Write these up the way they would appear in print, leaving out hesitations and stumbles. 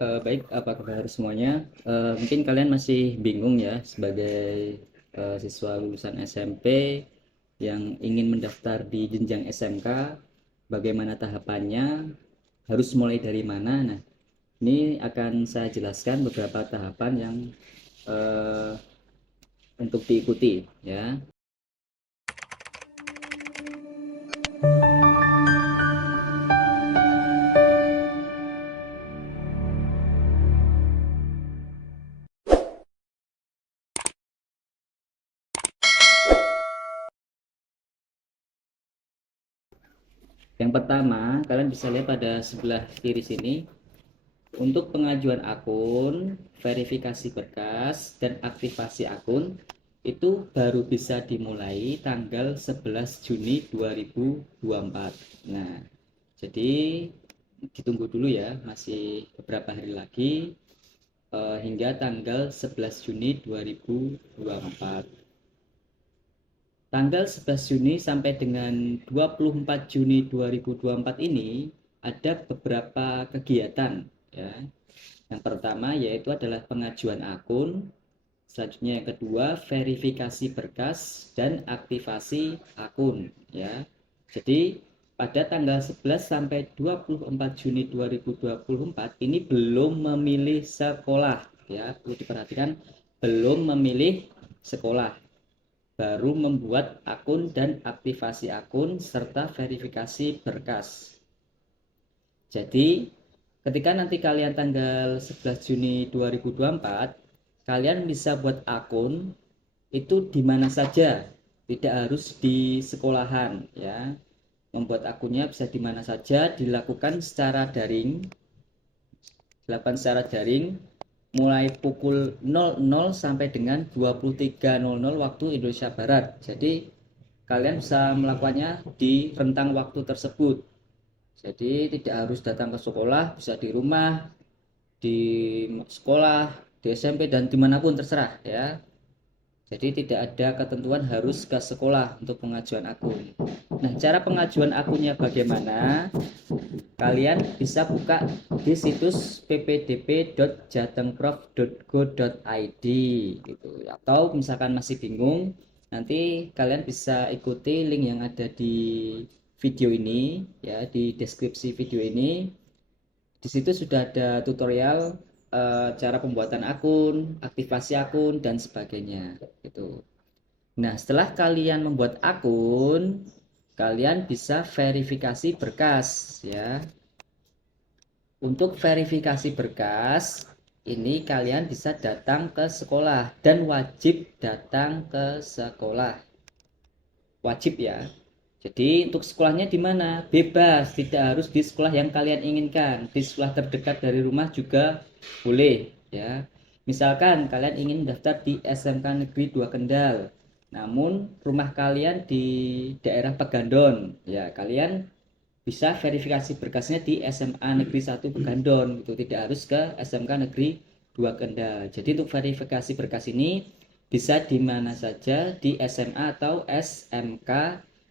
Baik, apa kabar semuanya? Mungkin kalian masih bingung ya sebagai siswa lulusan SMP yang ingin mendaftar di jenjang SMK, bagaimana tahapannya, harus mulai dari mana? Nah, ini akan saya jelaskan beberapa tahapan yang eh, untuk diikuti ya. Yang pertama, kalian bisa lihat pada sebelah kiri sini. Untuk pengajuan akun, verifikasi berkas, dan aktivasi akun itu baru bisa dimulai tanggal 11 Juni 2024. Nah, jadi ditunggu dulu ya, masih beberapa hari lagi hingga tanggal 11 Juni 2024. Tanggal 11 Juni sampai dengan 24 Juni 2024 ini ada beberapa kegiatan ya. Yang pertama yaitu adalah pengajuan akun, selanjutnya yang kedua verifikasi berkas dan aktivasi akun ya. Jadi pada tanggal 11 sampai 24 Juni 2024 ini belum memilih sekolah ya, perlu diperhatikan belum memilih sekolah, baru membuat akun dan aktivasi akun serta verifikasi berkas. Jadi ketika nanti kalian tanggal 11 Juni 2024, kalian bisa buat akun itu di mana saja, tidak harus di sekolahan ya. Membuat akunnya bisa di mana saja, dilakukan secara daring mulai pukul 00 sampai dengan 23.00 waktu Indonesia Barat. Jadi kalian bisa melakukannya di rentang waktu tersebut. Jadi tidak harus datang ke sekolah, bisa di rumah, di sekolah, di SMP dan dimanapun terserah ya. Jadi tidak ada ketentuan harus ke sekolah untuk pengajuan akun. Nah, cara pengajuan akunnya bagaimana? Kalian bisa buka di situs ppdb.jatengprof.go.id gitu. Atau misalkan masih bingung, nanti kalian bisa ikuti link yang ada di video ini ya, di deskripsi video ini. Di situ sudah ada tutorial cara pembuatan akun, aktivasi akun dan sebagainya gitu. Nah, setelah kalian membuat akun, kalian bisa verifikasi berkas ya. Untuk verifikasi berkas, ini kalian bisa datang ke sekolah dan wajib datang ke sekolah. Wajib ya. Jadi untuk sekolahnya di mana? Bebas, tidak harus di sekolah yang kalian inginkan. Di sekolah terdekat dari rumah juga boleh ya. Misalkan kalian ingin daftar di SMK Negeri 2 Kendal, namun rumah kalian di daerah Pegandon, ya kalian bisa verifikasi berkasnya di SMA Negeri 1 Pegandon itu, tidak harus ke SMK Negeri 2 Kendal. Jadi untuk verifikasi berkas ini bisa di mana saja, di SMA atau SMK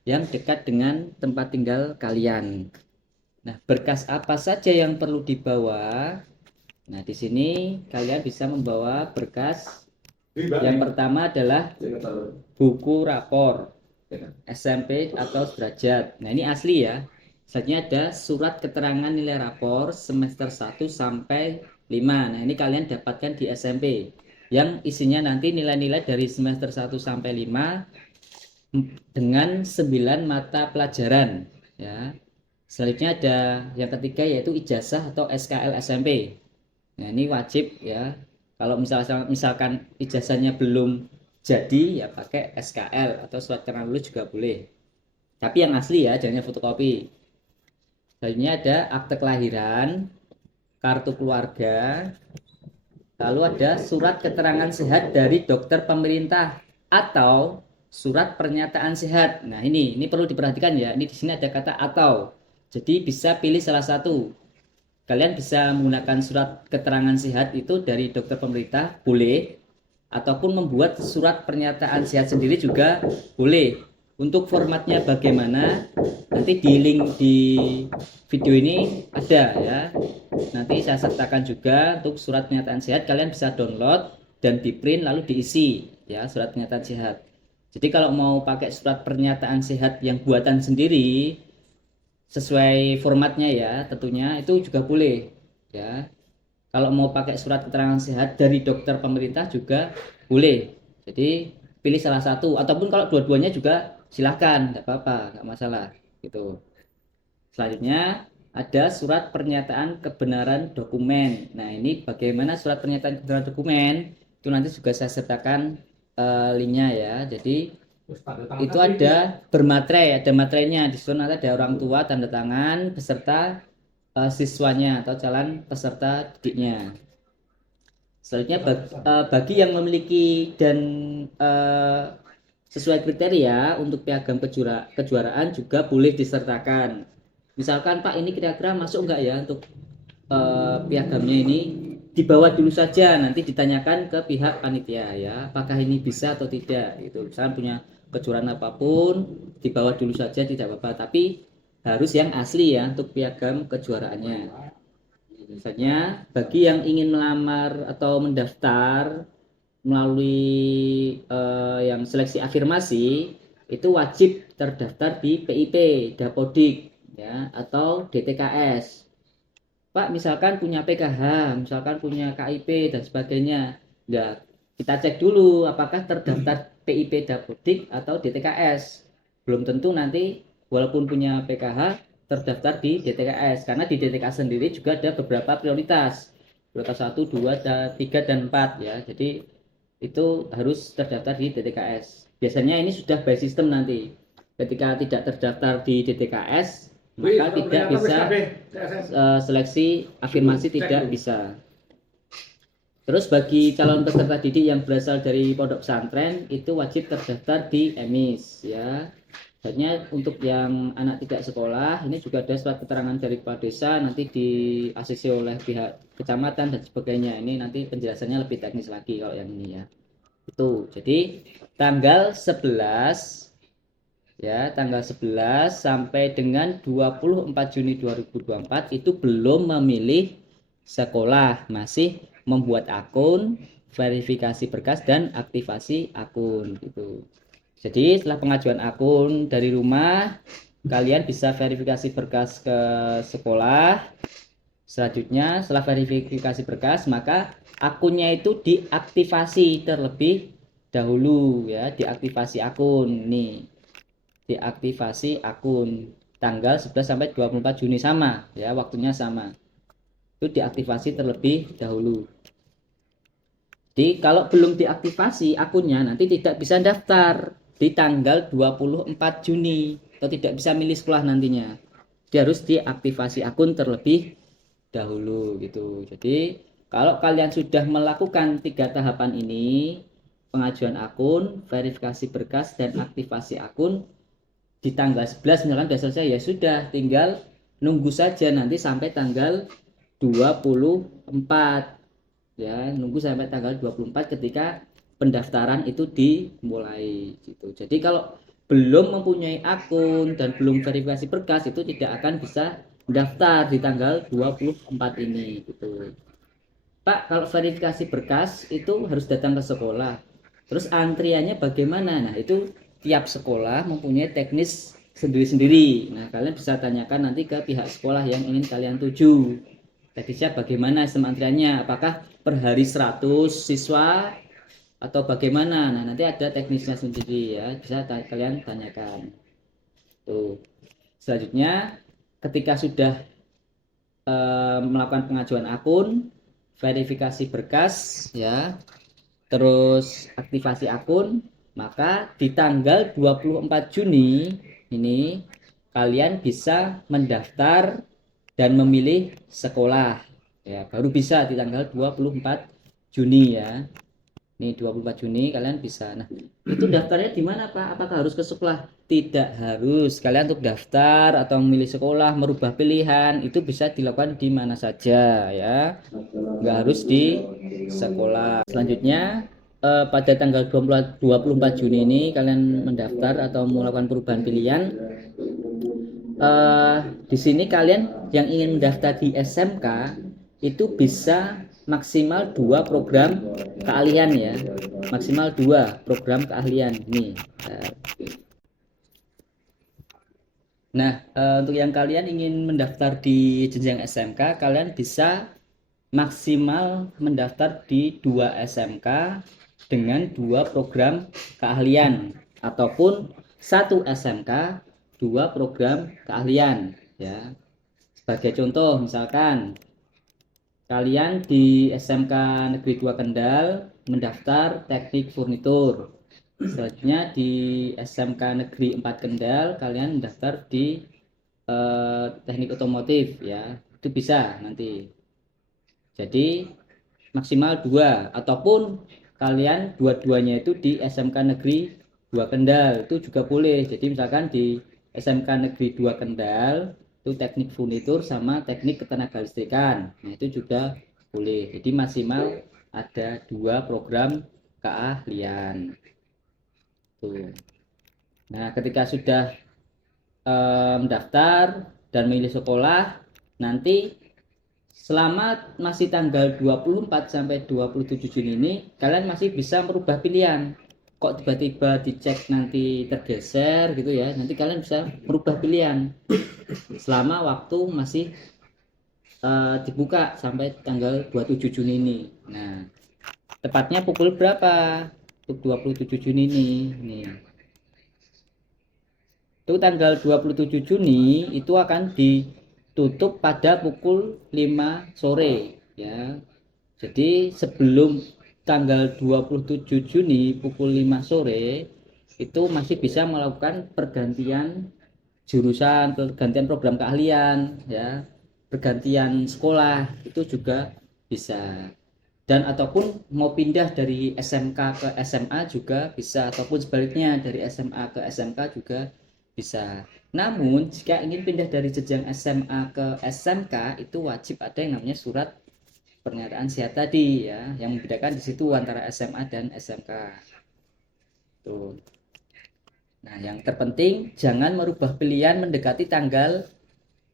yang dekat dengan tempat tinggal kalian. Nah, berkas apa saja yang perlu dibawa? Nah, di sini kalian bisa membawa berkas. Yang pertama adalah buku rapor SMP atau sederajat. Nah, ini asli ya. Selanjutnya ada surat keterangan nilai rapor semester 1 sampai 5. Nah, ini kalian dapatkan di SMP. Yang isinya nanti nilai-nilai dari semester 1 sampai 5 dengan 9 mata pelajaran ya. Selanjutnya ada yang ketiga yaitu ijazah atau SKL SMP. Nah, ini wajib ya. Kalau misalkan ijazahnya belum jadi ya pakai SKL atau surat keterangan lulus juga boleh. Tapi yang asli ya, jangan fotokopi. Selanjutnya ada akte kelahiran, kartu keluarga, lalu ada surat keterangan sehat dari dokter pemerintah atau surat pernyataan sehat. Nah, ini perlu diperhatikan ya. Ini di sini ada kata atau. Jadi bisa pilih salah satu. Kalian bisa menggunakan surat keterangan sehat itu dari dokter pemerintah, boleh, ataupun membuat surat pernyataan sehat sendiri juga boleh. Untuk formatnya bagaimana, nanti di link di video ini ada ya. Nanti saya sertakan juga untuk surat pernyataan sehat, kalian bisa download dan di print lalu diisi ya surat pernyataan sehat. Jadi kalau mau pakai surat pernyataan sehat yang buatan sendiri sesuai formatnya ya, tentunya itu juga boleh ya. Kalau mau pakai surat keterangan sehat dari dokter pemerintah juga boleh. Jadi pilih salah satu ataupun kalau dua-duanya juga silahkan, nggak apa-apa, nggak masalah gitu. Selanjutnya ada surat pernyataan kebenaran dokumen. Nah, ini bagaimana surat pernyataan kebenaran dokumen? Itu nanti juga saya sertakan linknya ya. Jadi itu ada bermaterai, ada materainya. Di situ nanti ada orang tua, tanda tangan, beserta siswanya atau calon peserta didiknya. Selanjutnya bagi yang memiliki dan sesuai kriteria untuk piagam kejuaraan juga boleh disertakan. Misalkan Pak, ini kira-kira masuk enggak ya untuk piagamnya ini, dibawa dulu saja, nanti ditanyakan ke pihak panitia ya, apakah ini bisa atau tidak gitu. Misalkan punya kejuaraan apapun, dibawa dulu saja tidak apa-apa, tapi harus yang asli ya untuk piagam kejuaraannya. Misalnya bagi yang ingin melamar atau mendaftar melalui yang seleksi afirmasi itu wajib terdaftar di PIP, Dapodik ya atau DTKS. Pak, misalkan punya PKH, misalkan punya KIP dan sebagainya. Ya, kita cek dulu apakah terdaftar PIP Dapodik atau DTKS. Belum tentu nanti walaupun punya PKH terdaftar di DTKS, karena di DTKS sendiri juga ada beberapa prioritas. Prioritas 1, 2, 3 dan 4 ya. Jadi itu harus terdaftar di DTKS. Biasanya ini sudah by system nanti. Ketika tidak terdaftar di DTKS, maka tidak bisa seleksi afirmasi, tidak bisa. Terus bagi calon peserta didik yang berasal dari pondok pesantren itu wajib terdaftar di EMIS ya. Selanjutnya untuk yang anak tidak sekolah ini juga ada surat keterangan dari kepala desa, nanti di ACC oleh pihak kecamatan dan sebagainya. Ini nanti penjelasannya lebih teknis lagi kalau yang ini ya. Itu. Jadi tanggal 11 ya, tanggal 11 sampai dengan 24 Juni 2024 itu belum memilih sekolah, masih membuat akun, verifikasi berkas dan aktivasi akun gitu. Jadi setelah pengajuan akun dari rumah, kalian bisa verifikasi berkas ke sekolah. Selanjutnya setelah verifikasi berkas, maka akunnya itu diaktifasi terlebih dahulu ya, diaktifasi akun nih. Diaktifasi akun tanggal 11 sampai 24 Juni sama ya, waktunya sama. Itu diaktifasi terlebih dahulu. Jadi kalau belum diaktifasi akunnya nanti tidak bisa daftar di tanggal 24 Juni atau tidak bisa milih sekolah nantinya. Dia harus diaktifasi akun terlebih dahulu gitu. Jadi kalau kalian sudah melakukan 3 tahapan ini, pengajuan akun, verifikasi berkas dan aktivasi akun di tanggal 11 misalkan sudah selesai, ya sudah tinggal nunggu saja nanti sampai tanggal 24 ya, nunggu sampai tanggal 24 ketika pendaftaran itu dimulai gitu. Jadi kalau belum mempunyai akun dan belum verifikasi berkas itu tidak akan bisa daftar di tanggal 24 ini gitu. Pak, kalau verifikasi berkas itu harus datang ke sekolah. Terus antriannya bagaimana? Nah, itu tiap sekolah mempunyai teknis sendiri-sendiri. Nah, kalian bisa tanyakan nanti ke pihak sekolah yang ingin kalian tuju. Teknisnya bagaimana sistem antriannya? Apakah per hari 100 siswa atau bagaimana? Nah, nanti ada teknisnya sendiri ya, bisa kalian tanyakan. Tuh. Selanjutnya, ketika sudah melakukan pengajuan akun, verifikasi berkas ya, terus aktivasi akun, maka di tanggal 24 Juni ini kalian bisa mendaftar dan memilih sekolah ya, baru bisa di tanggal 24 Juni ya. Ini 24 Juni kalian bisa. Nah, itu daftarnya di mana Pak? Apakah harus ke sekolah? Tidak harus. Kalian untuk daftar atau memilih sekolah, merubah pilihan itu bisa dilakukan di mana saja ya. Nggak harus di sekolah. Selanjutnya pada tanggal 24 Juni ini kalian mendaftar atau melakukan perubahan pilihan. Di sini kalian yang ingin mendaftar di SMK itu bisa maksimal 2 program keahlian ya, maksimal 2 program keahlian nih. Nah, untuk yang kalian ingin mendaftar di jenjang SMK, kalian bisa maksimal mendaftar di 2 SMK dengan 2 program keahlian ataupun 1 SMK 2 program keahlian ya. Sebagai contoh, misalkan kalian di SMK Negeri 2 Kendal mendaftar teknik furnitur. Selanjutnya di SMK Negeri 4 Kendal kalian mendaftar di teknik otomotif ya. Itu bisa nanti. Jadi maksimal 2 ataupun kalian dua-duanya itu di SMK Negeri 2 Kendal itu juga boleh. Jadi misalkan di SMK Negeri 2 Kendal itu teknik furnitur sama teknik ketenagalistrikan. Nah, itu juga boleh. Jadi maksimal ada 2 program keahlian. Tuh. Nah, ketika sudah mendaftar dan memilih sekolah, nanti selama masih tanggal 24 sampai 27 Juni ini kalian masih bisa merubah pilihan. Kok tiba-tiba dicek nanti tergeser gitu ya, nanti kalian bisa merubah pilihan selama waktu masih dibuka sampai tanggal 27 Juni ini. Nah, tepatnya pukul berapa untuk 27 Juni ini nih. Itu tanggal 27 Juni itu akan ditutup pada pukul 5 sore ya. Jadi sebelum tanggal 27 Juni pukul 5 sore itu masih bisa melakukan pergantian jurusan, pergantian program keahlian ya, pergantian sekolah itu juga bisa. Dan ataupun mau pindah dari SMK ke SMA juga bisa, ataupun sebaliknya dari SMA ke SMK juga bisa. Namun jika ingin pindah dari jenjang SMA ke SMK itu wajib ada yang namanya surat pernyataan sehat tadi ya, yang membedakan di situ antara SMA dan SMK. Tuh. Nah, yang terpenting jangan merubah pilihan mendekati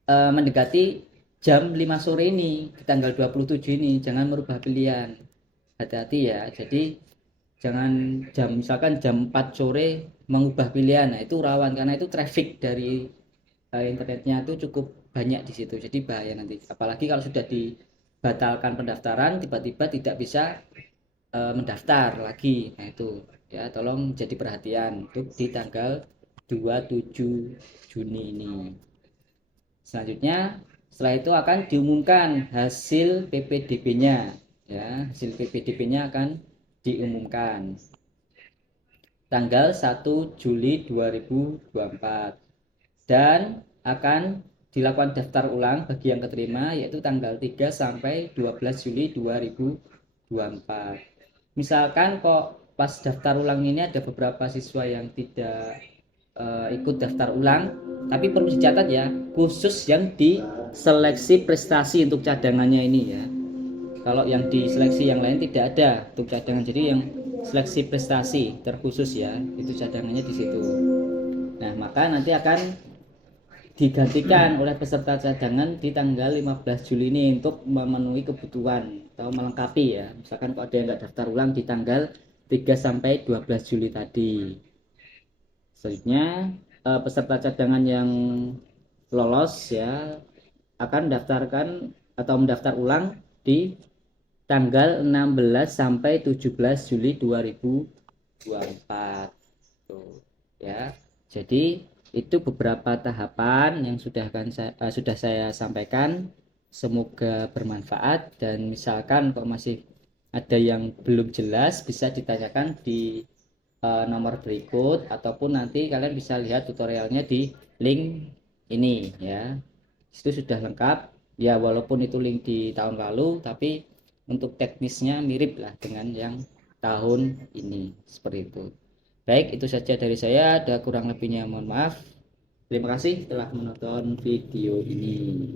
mendekati jam 5 sore ini, di tanggal 27 ini jangan merubah pilihan. Hati-hati ya. Jadi jangan misalkan jam 4 sore mengubah pilihan. Nah, itu rawan karena itu traffic dari internetnya itu cukup banyak di situ. Jadi bahaya nanti. Apalagi kalau sudah dibatalkan pendaftaran tiba-tiba tidak bisa mendaftar lagi. Nah, itu ya tolong jadi perhatian untuk di tanggal 27 Juni ini. Selanjutnya setelah itu akan diumumkan hasil PPDB-nya ya, hasil PPDB-nya akan diumumkan tanggal 1 Juli 2024 dan akan dilakukan daftar ulang bagi yang keterima yaitu tanggal 3 sampai 12 Juli 2024. Misalkan kok pas daftar ulang ini ada beberapa siswa yang tidak ikut daftar ulang, tapi perlu dicatat ya, khusus yang di seleksi prestasi untuk cadangannya ini ya. Kalau yang di seleksi yang lain tidak ada untuk cadangan, jadi yang seleksi prestasi terkhusus ya, itu cadangannya di situ. Nah, maka nanti akan digantikan oleh peserta cadangan di tanggal 15 Juli ini untuk memenuhi kebutuhan atau melengkapi ya. Misalkan kalau ada yang nggak daftar ulang di tanggal 3 sampai 12 Juli tadi. Selanjutnya peserta cadangan yang lolos ya akan mendaftarkan atau mendaftar ulang di tanggal 16 sampai 17 Juli 2024. Tuh, ya. Jadi itu beberapa tahapan yang sudah saya sampaikan. Semoga bermanfaat dan misalkan kok masih ada yang belum jelas bisa ditanyakan di nomor berikut ataupun nanti kalian bisa lihat tutorialnya di link ini ya. Itu sudah lengkap ya, walaupun itu link di tahun lalu tapi untuk teknisnya mirip lah dengan yang tahun ini seperti itu. Baik, itu saja dari saya, ada kurang lebihnya mohon maaf. Terima kasih telah menonton video ini.